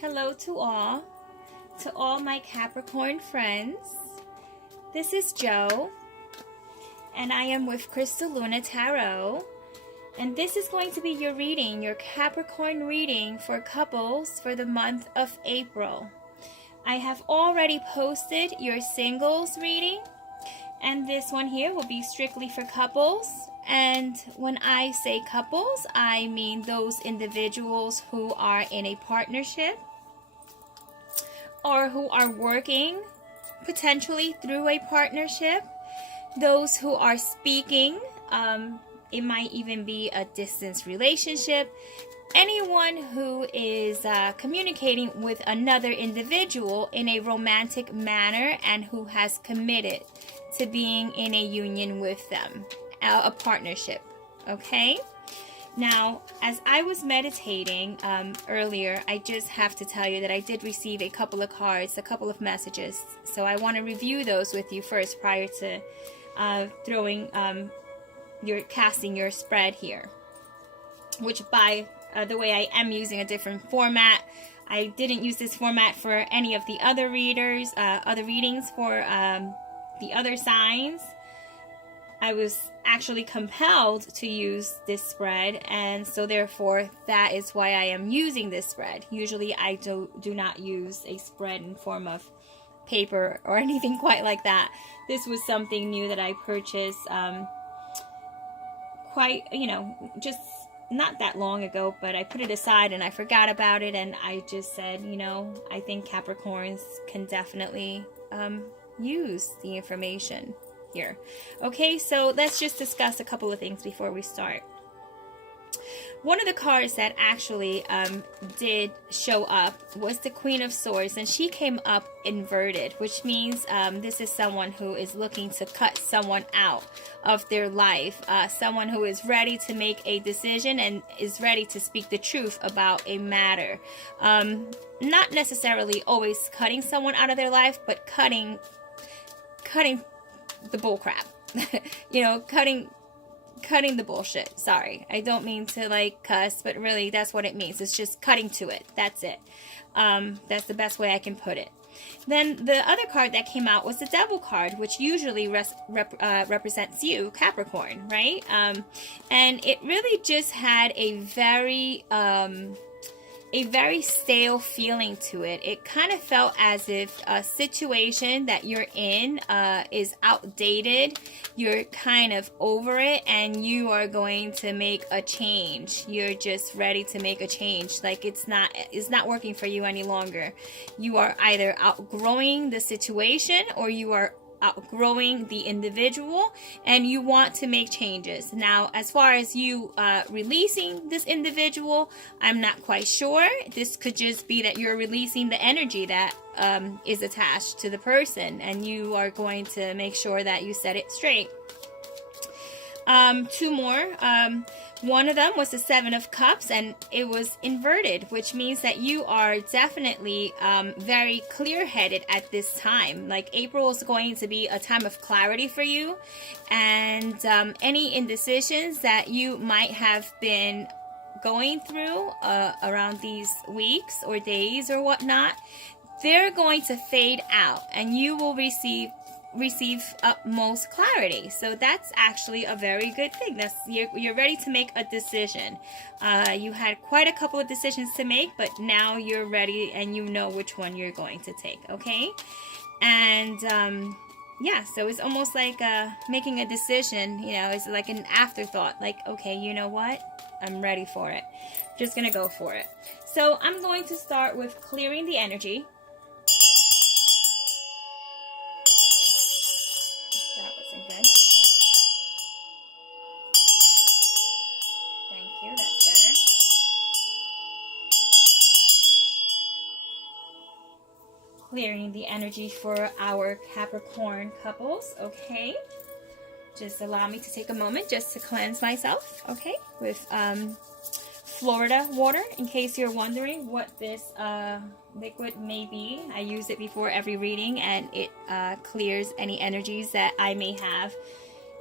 Hello to all my Capricorn friends. This is Jo, and I am with Crystal Luna Tarot, and this is going to be your reading, your Capricorn reading for couples for the month of April. I have already posted your singles reading, and this one here will be strictly for couples. And when I say couples, I mean those individuals who are in a partnership or who are working potentially through a partnership, those who are speaking, it might even be a distance relationship, anyone who is communicating with another individual in a romantic manner and who has committed to being in a union with them, a partnership. Okay? Now, as I was meditating earlier, I just have to tell you that I did receive a couple of cards, a couple of messages. So I want to review those with you first prior to casting your spread here. Which, by the way, I am using a different format. I didn't use this format for any of the other readings for the other signs. I was actually compelled to use this spread, and so therefore that is why I am using this spread. Usually I do not use a spread in form of paper or anything quite like that. This was something new that I purchased just not that long ago, but I put it aside and I forgot about it, and I just said, I think Capricorns can definitely use the information here. Okay, so let's just discuss a couple of things before we start. One of the cards that actually did show up was the Queen of Swords, and she came up inverted, which means this is someone who is looking to cut someone out of their life, someone who is ready to make a decision and is ready to speak the truth about a matter. Not necessarily always cutting someone out of their life, but cutting the bull crap. Cutting the bullshit. Sorry, I don't mean to cuss, but really that's what it means. It's just cutting to it. That's it. That's the best way I can put it. Then the other card that came out was the Devil card, which usually represents you, Capricorn, right? And it really just had a very stale feeling to it. It kind of felt as if a situation that you're in is outdated. You're kind of over it, and you are going to make a change. You're just ready to make a change. Like it's not working for you any longer. You are either outgrowing the situation or you are outgrowing the individual, and you want to make changes. Now, as far as you releasing this individual, I'm not quite sure. This could just be that you're releasing the energy that is attached to the person, and you are going to make sure that you set it straight. Two more. One of them was the Seven of Cups, and it was inverted, which means that you are definitely very clear-headed at this time. Like, April is going to be a time of clarity for you, and any indecisions that you might have been going through around these weeks or days or whatnot, they're going to fade out, and you will receive utmost clarity. So that's actually a very good thing. That's you're ready to make a decision. You had quite a couple of decisions to make, but now you're ready and you know which one you're going to take. Okay, and so it's almost like making a decision. It's like an afterthought. Like, okay, you know what? I'm ready for it. Just gonna go for it. So I'm going to start with clearing the energy. Clearing the energy for our Capricorn couples, okay? Just allow me to take a moment just to cleanse myself, okay? With Florida water, in case you're wondering what this liquid may be. I use it before every reading, and it clears any energies that I may have,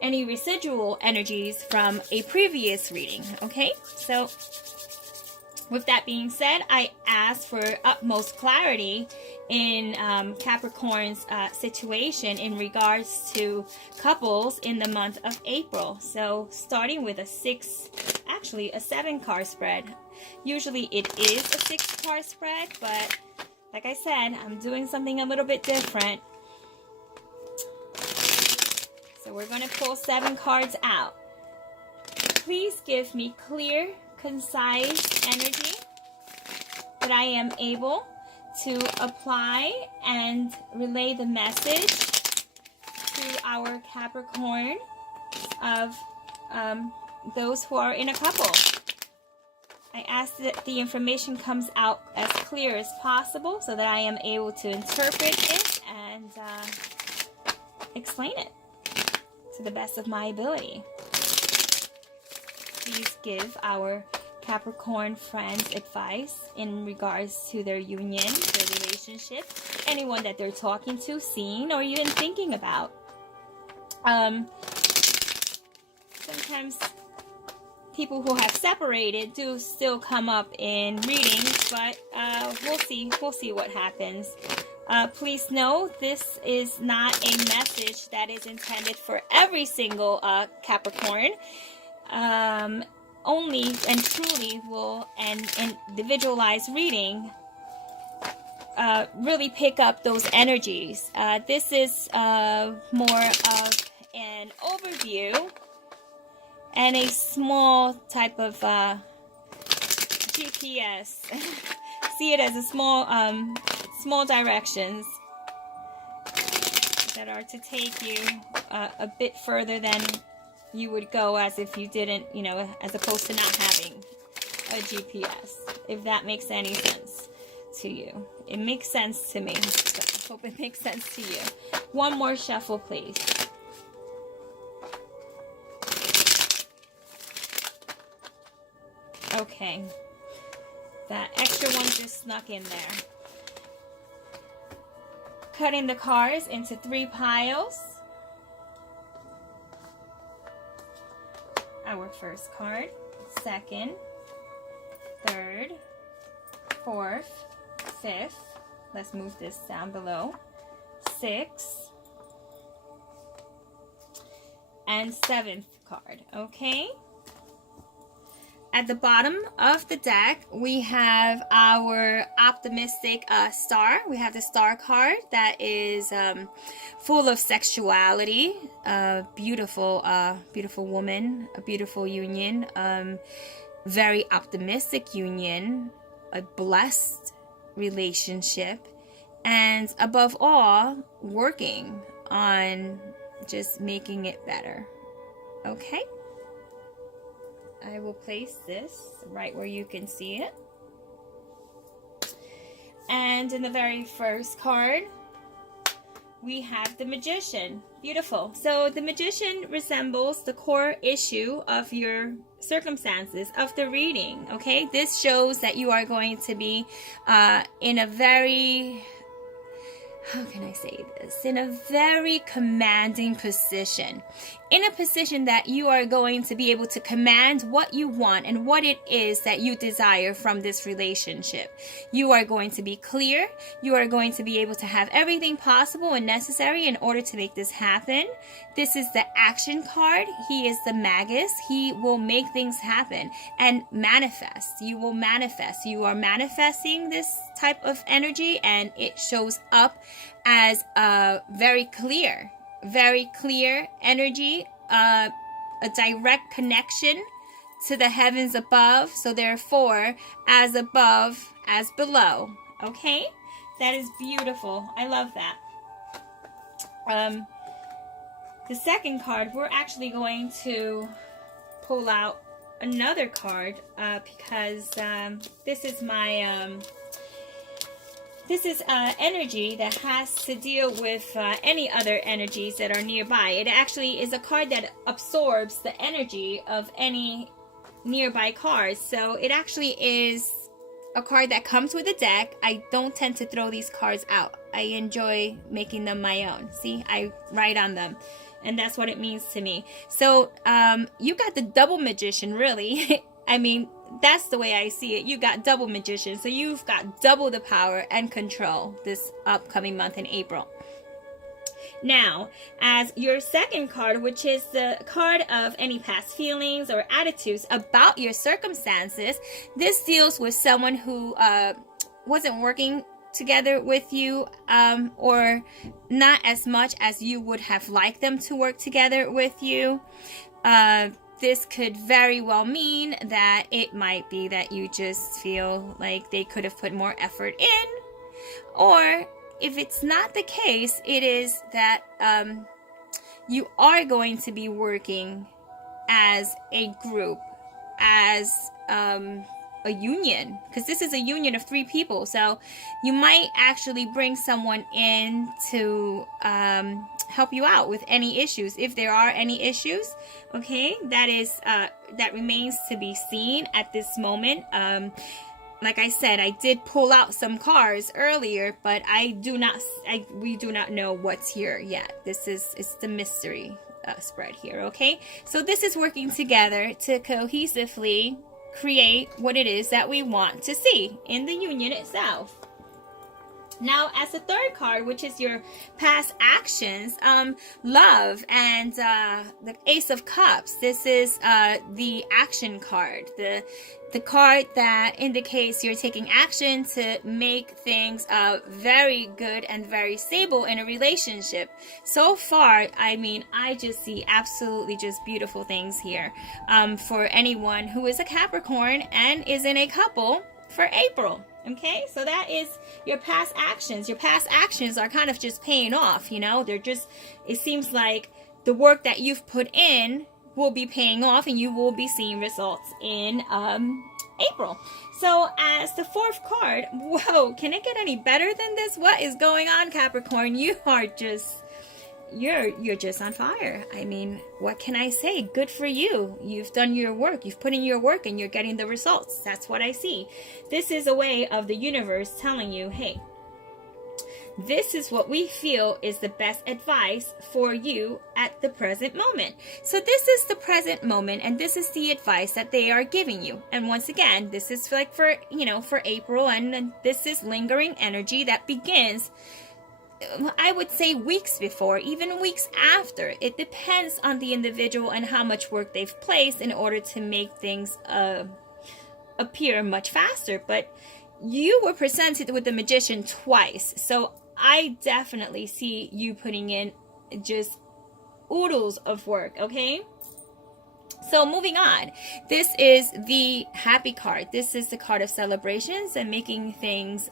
any residual energies from a previous reading, okay? So With that being said, I ask for utmost clarity in Capricorn's situation in regards to couples in the month of April. So starting with a 7 card spread. Usually it is a 6 card spread, but like I said, I'm doing something a little bit different. So we're going to pull 7 cards out. Please give me clear, concise energy that I am able to apply and relay the message to our Capricorn of those who are in a couple. I ask that the information comes out as clear as possible so that I am able to interpret it and explain it to the best of my ability. Please give our Capricorn friends advice in regards to their union, their relationship, anyone that they're talking to, seeing, or even thinking about. Sometimes people who have separated do still come up in readings, but we'll see what happens. Please know this is not a message that is intended for every single Capricorn. Only and truly will an individualized reading really pick up those energies. This is more of an overview and a small type of GPS. See it as a small directions that are to take you a bit further than you would go as if you didn't, as opposed to not having a GPS, if that makes any sense to you. It makes sense to me, so I hope it makes sense to you. One more shuffle, please. Okay, that extra one just snuck in there. Cutting the cards into 3 piles. Our first card, second, third, fourth, fifth. Let's move this down below. 6th and 7th card. Okay. At the bottom of the deck, we have our optimistic star. We have the star card that is full of sexuality. Beautiful woman, a beautiful union, very optimistic union, a blessed relationship, and above all, working on just making it better. Okay? I will place this right where you can see it. And in the very first card, we have the Magician. Beautiful. So the Magician resembles the core issue of your circumstances of the reading. Okay, this shows that you are going to be in a very, how can I say this? In a very commanding position. In a position that you are going to be able to command what you want and what it is that you desire from this relationship. You are going to be clear. You are going to be able to have everything possible and necessary in order to make this happen. This is the action card. He is the magus. He will make things happen and manifest. You will manifest. You are manifesting this type of energy, and it shows up as a very clear energy, a direct connection to the heavens above. So therefore, as above, as below. Okay? That is beautiful. I love that. The second card, we're actually going to pull out another card because this is my this is energy that has to deal with any other energies that are nearby. It actually is a card that absorbs the energy of any nearby cards. So it actually is a card that comes with a deck. I don't tend to throw these cards out. I enjoy making them my own. See, I write on them. And that's what it means to me. So you got the double Magician, really. I mean, that's the way I see it. You got double magician. So you've got double the power and control this upcoming month in April. Now, as your second card, which is the card of any past feelings or attitudes about your circumstances, this deals with someone who wasn't working together with you, or not as much as you would have liked them to work together with you. This could very well mean that it might be that you just feel like they could have put more effort in, or if it's not the case, it is that you are going to be working as a group, as a union, because this is a union of 3 people. So you might actually bring someone in to help you out with any issues, if there are any issues. Okay, that remains to be seen at this moment. Like I said, I did pull out some cards earlier, but we do not know what's here yet. It's the mystery spread here. Okay, so this is working together to cohesively create what it is that we want to see in the union itself. Now, as the third card, which is your past actions, love, and the Ace of Cups. This is the action card, the card that indicates you're taking action to make things very good and very stable in a relationship. So far, I mean, I just see absolutely just beautiful things here for anyone who is a Capricorn and is in a couple for April. Okay, so that is your past actions. Your past actions are kind of just paying off, you know. It seems like the work that you've put in will be paying off, and you will be seeing results in April. So as the fourth card, whoa, can it get any better than this? What is going on, Capricorn? You are just, you're just on fire. I mean, what can I say? Good for you. You've done your work. You've put in your work and you're getting the results. That's what I see. This is a way of the universe telling you, hey, this is what we feel is the best advice for you at the present moment. So this is the present moment, and this is the advice that they are giving you. And once again, this is like for April, and this is lingering energy that begins, I would say, weeks before, even weeks after. It depends on the individual and how much work they've placed in order to make things appear much faster. But you were presented with the Magician twice, so I definitely see you putting in just oodles of work, okay? So moving on, this is the happy card. This is the card of celebrations and making things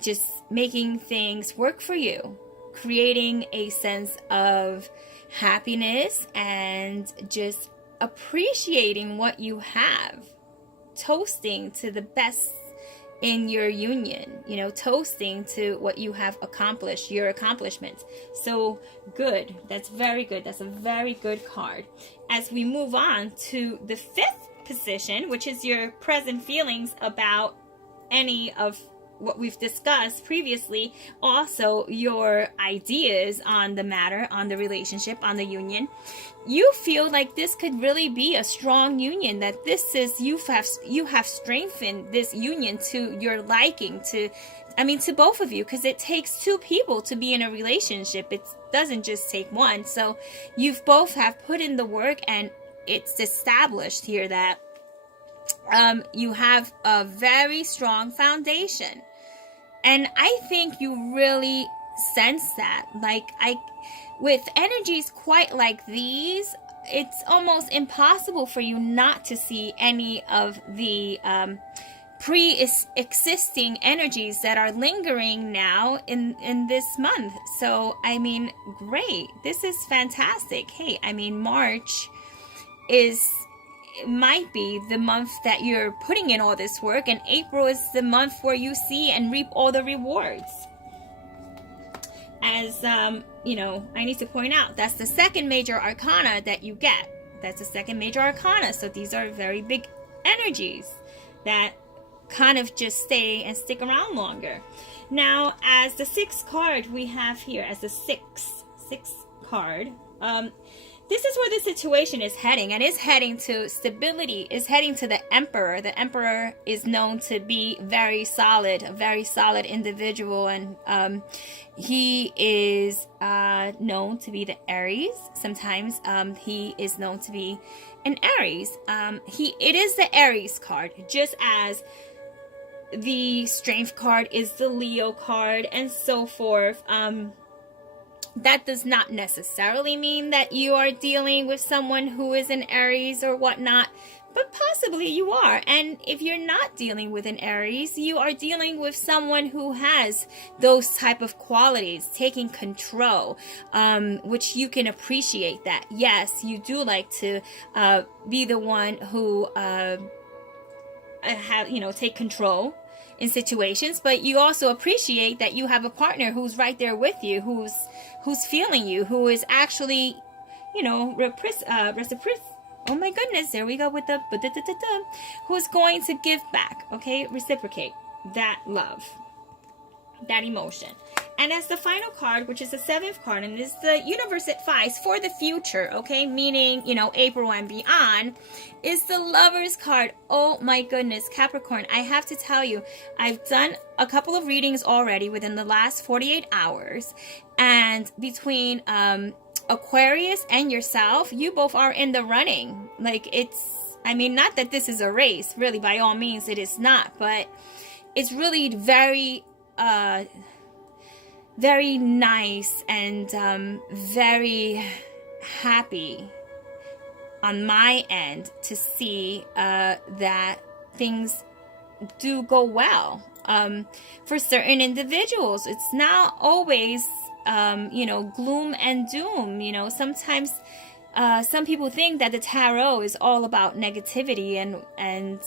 just making things work for you, creating a sense of happiness and just appreciating what you have, toasting to the best in your union, toasting to what you have accomplished, your accomplishments. So good. That's very good. That's a very good card. As we move on to the fifth position, which is your present feelings about any of what we've discussed previously, also your ideas on the matter, on the relationship, on the union. You feel like this could really be a strong union, that this is, you have strengthened this union to your liking, to both of you, because it takes 2 people to be in a relationship. It doesn't just take one. So you've both have put in the work, and it's established here that you have a very strong foundation. And I think you really sense that. With energies quite like these, it's almost impossible for you not to see any of the pre-existing energies that are lingering now in this month. So, great. This is fantastic. Hey, March might be the month that you're putting in all this work, and April is the month where you see and reap all the rewards. As I need to point out, that's the second major arcana that you get. That's the second major arcana. So these are very big energies that kind of just stay and stick around longer. Now, as the sixth card we have here, as the sixth card, this is where the situation is heading, and it's heading to stability. It's heading to the Emperor. The Emperor is known to be very solid, a very solid individual, and he is known to be the Aries. Sometimes he is known to be an Aries. It is the Aries card, just as the Strength card is the Leo card, and so forth. That does not necessarily mean that you are dealing with someone who is an Aries or whatnot, but possibly you are. And if you're not dealing with an Aries, you are dealing with someone who has those type of qualities, taking control, which you can appreciate that. Yes, you do like to be the one who take control in situations, but you also appreciate that you have a partner who's right there with you, who's feeling you, who is actually, oh my goodness, there we go with the who's going to give back, okay? Reciprocate that love, that emotion. And as the final card, which is the 7th card, and is the universe advice for the future, okay? Meaning, April and beyond, is the Lovers card. Oh my goodness, Capricorn, I have to tell you, I've done a couple of readings already within the last 48 hours. And between Aquarius and yourself, you both are in the running. Like, not that this is a race, really, by all means, it is not. But it's really very... very nice and very happy on my end to see that things do go well for certain individuals. It's not always gloom and doom. Sometimes some people think that the tarot is all about negativity and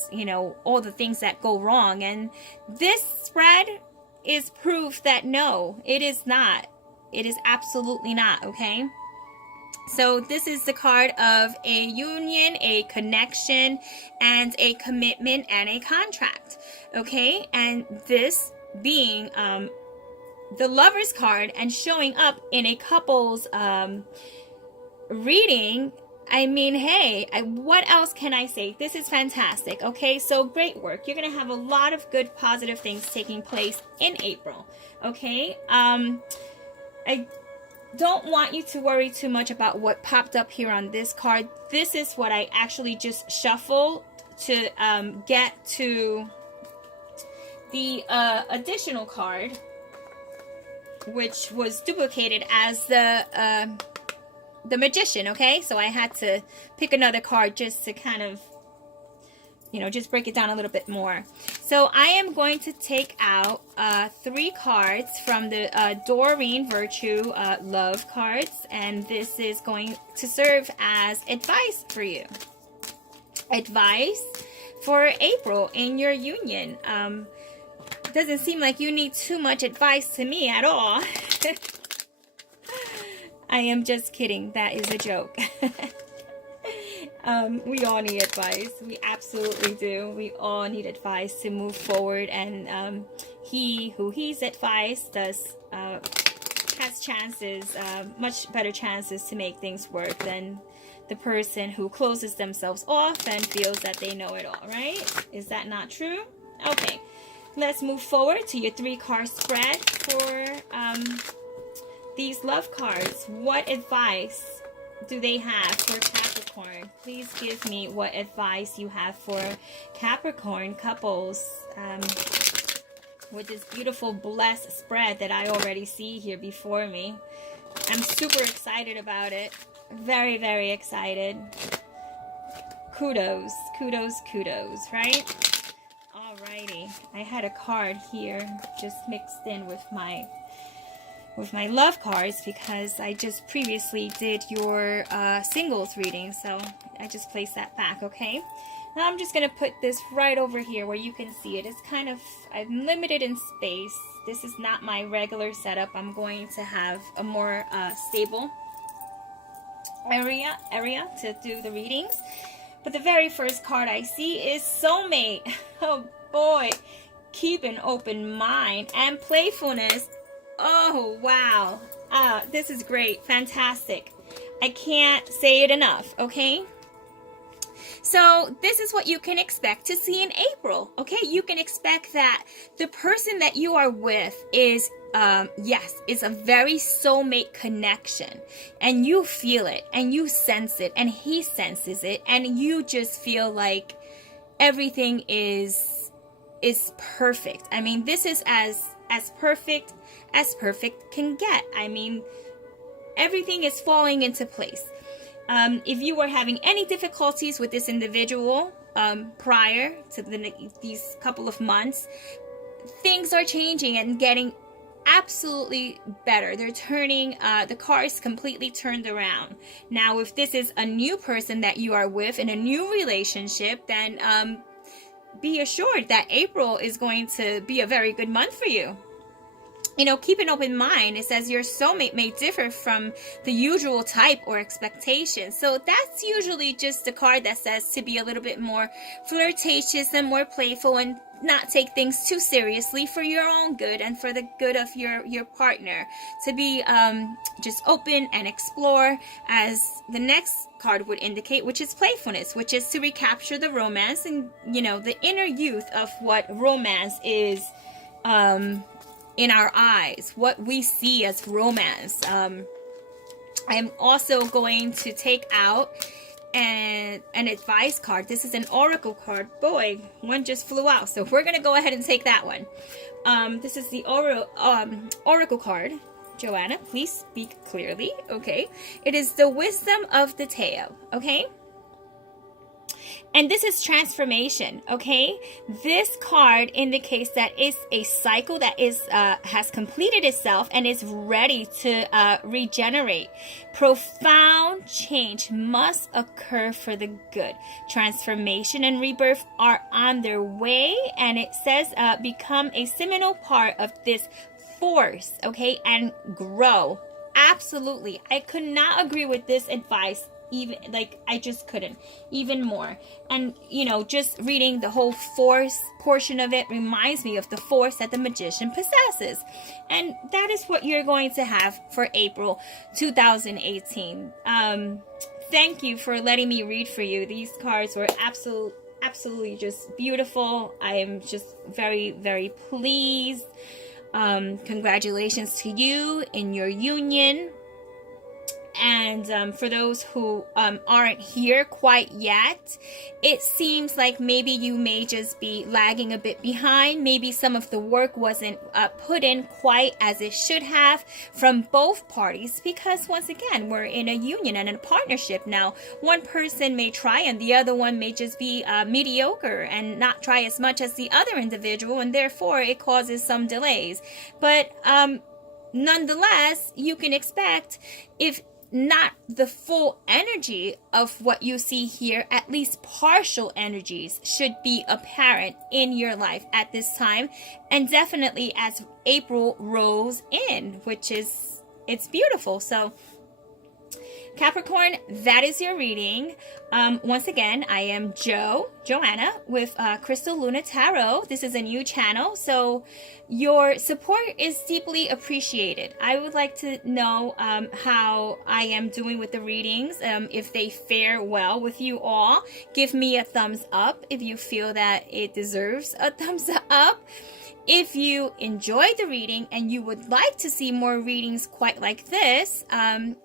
all the things that go wrong, and this spread is proof that no, it is not. It is absolutely not, okay? So this is the card of a union, a connection, and a commitment and a contract, okay? And this being the Lovers card and showing up in a couple's reading, hey, what else can I say? This is fantastic, okay? So great work. You're going to have a lot of good, positive things taking place in April, okay? I don't want you to worry too much about what popped up here on this card. This is what I actually just shuffled to get to the additional card, which was duplicated as the Magician, okay? So I had to pick another card just to kind of, just break it down a little bit more. So I am going to take out 3 cards from the Doreen Virtue Love cards, and this is going to serve as advice for you. Advice for April in your union. Doesn't seem like you need too much advice to me at all. I am just kidding. That is a joke. We all need advice. We absolutely do. We all need advice to move forward. And he's advice has chances, much better chances to make things work than the person who closes themselves off and feels that they know it all, right? Is that not true? Okay. Let's move forward to your 3-card spread for these love cards. What advice do they have for Capricorn? Please give me what advice you have for Capricorn couples with this beautiful blessed spread that I already see here before me. I'm super excited about it. Very, very excited. Kudos, kudos, kudos, right? Alrighty. I had a card here just mixed in with my love cards because I just previously did your singles reading, so I just placed that back, okay? Now I'm just going to put this right over here where you can see it. It's kind of, I'm limited in space. This is not my regular setup. I'm going to have a more stable area to do the readings. But the very first card I see is Soulmate. Oh boy, keep an open mind and playfulness. Oh wow, this is great, fantastic. I can't say it enough, okay? So this is what you can expect to see in April, okay? You can expect that the person that you are with is, yes, it's a very soulmate connection. And you feel it, and you sense it, and he senses it, and you just feel like everything is perfect. I mean, this is as perfect can get. I mean, everything is falling into place. If you were having any difficulties with this individual prior to these couple of months, things are changing and getting absolutely better. They're turning, the car is completely turned around. Now, if this is a new person that you are with in a new relationship, then be assured that April is going to be a very good month for you. You know, keep an open mind. It says your soulmate may differ from the usual type or expectation. So that's usually just a card that says to be a little bit more flirtatious and more playful and not take things too seriously for your own good and for the good of your partner. To be just open and explore, as the next card would indicate, which is playfulness, which is to recapture the romance and, you know, the inner youth of what romance is in our eyes, what we see as romance. I am also going to take out an advice card. This is an oracle card. Boy, one just flew out, so we're gonna go ahead and take that one. This is the oracle card. Joanna, please speak clearly. Okay, it is the wisdom of the Tao. Okay, and this is transformation. Okay, this card indicates that it's a cycle that is has completed itself and is ready to regenerate. Profound change must occur for the good. Transformation and rebirth are on their way, and it says become a seminal part of this force, okay, and grow. Absolutely, I could not agree with this advice. Even, like, I just couldn't, even more. And, you know, just reading the whole force portion of it reminds me of the force that the magician possesses. And that is what you're going to have for April 2018. Thank you for letting me read for you. These cards were absolutely just beautiful. I am just very, very pleased. Congratulations to you in your union. And for those who aren't here quite yet, it seems like maybe you may just be lagging a bit behind. Maybe some of the work wasn't put in quite as it should have from both parties, because once again, we're in a union and a partnership. Now, one person may try and the other one may just be mediocre and not try as much as the other individual, and therefore it causes some delays. But nonetheless, you can expect, if not the full energy of what you see here, at least partial energies should be apparent in your life at this time, and definitely as April rolls in, which is, it's beautiful. So Capricorn, that is your reading. Once again, I am Joanna with Crystal Luna Tarot. This is a new channel, so your support is deeply appreciated. I would like to know how I am doing with the readings. If they fare well with you all, give me a thumbs up if you feel that it deserves a thumbs up. If you enjoyed the reading and you would like to see more readings quite like this,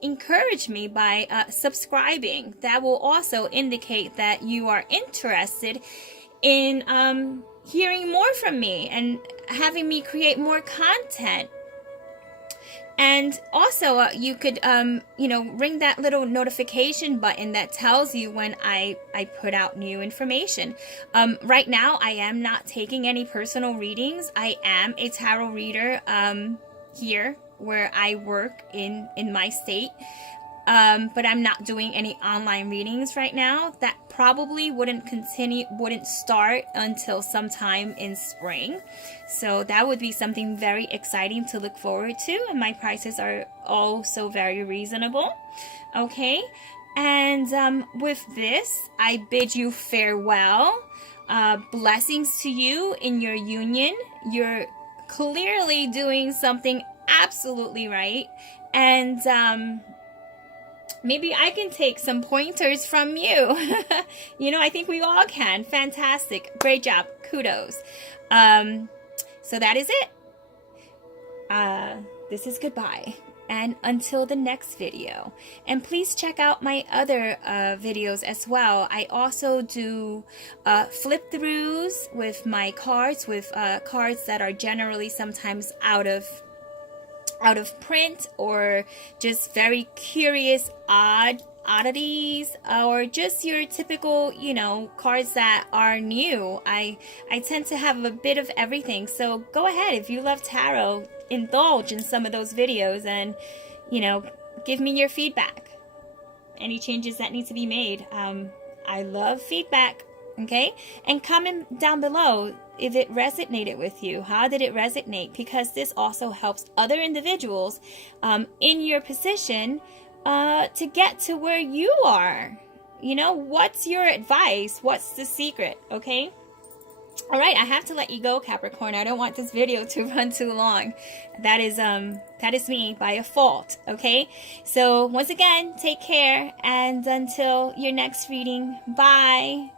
encourage me by subscribing. That will also indicate that you are interested in hearing more from me and having me create more content. And also, you could, ring that little notification button that tells you when I put out new information. Right now, I am not taking any personal readings. I am a tarot reader here where I work in my state. But I'm not doing any online readings right now. That probably wouldn't start until sometime in spring. So that would be something very exciting to look forward to. And my prices are also very reasonable. Okay. And with this, I bid you farewell. Blessings to you in your union. You're clearly doing something absolutely right. And maybe I can take some pointers from you. You know, I think we all can. Fantastic. Great job. Kudos. So that is it. This is goodbye. And until the next video. And please check out my other videos as well. I also do flip throughs with my cards, with cards that are generally sometimes out of print, or just very curious oddities, or just your typical, you know, cards that are new. I tend to have a bit of everything. So go ahead, if you love tarot, indulge in some of those videos and, you know, give me your feedback. Any changes that need to be made. I love feedback. Okay? And comment down below if it resonated with you. How did it resonate? Because this also helps other individuals in your position to get to where you are. You know, what's your advice? What's the secret? Okay? All right, I have to let you go, Capricorn. I don't want this video to run too long. That is me by default, okay? So once again, take care, and until your next reading, bye.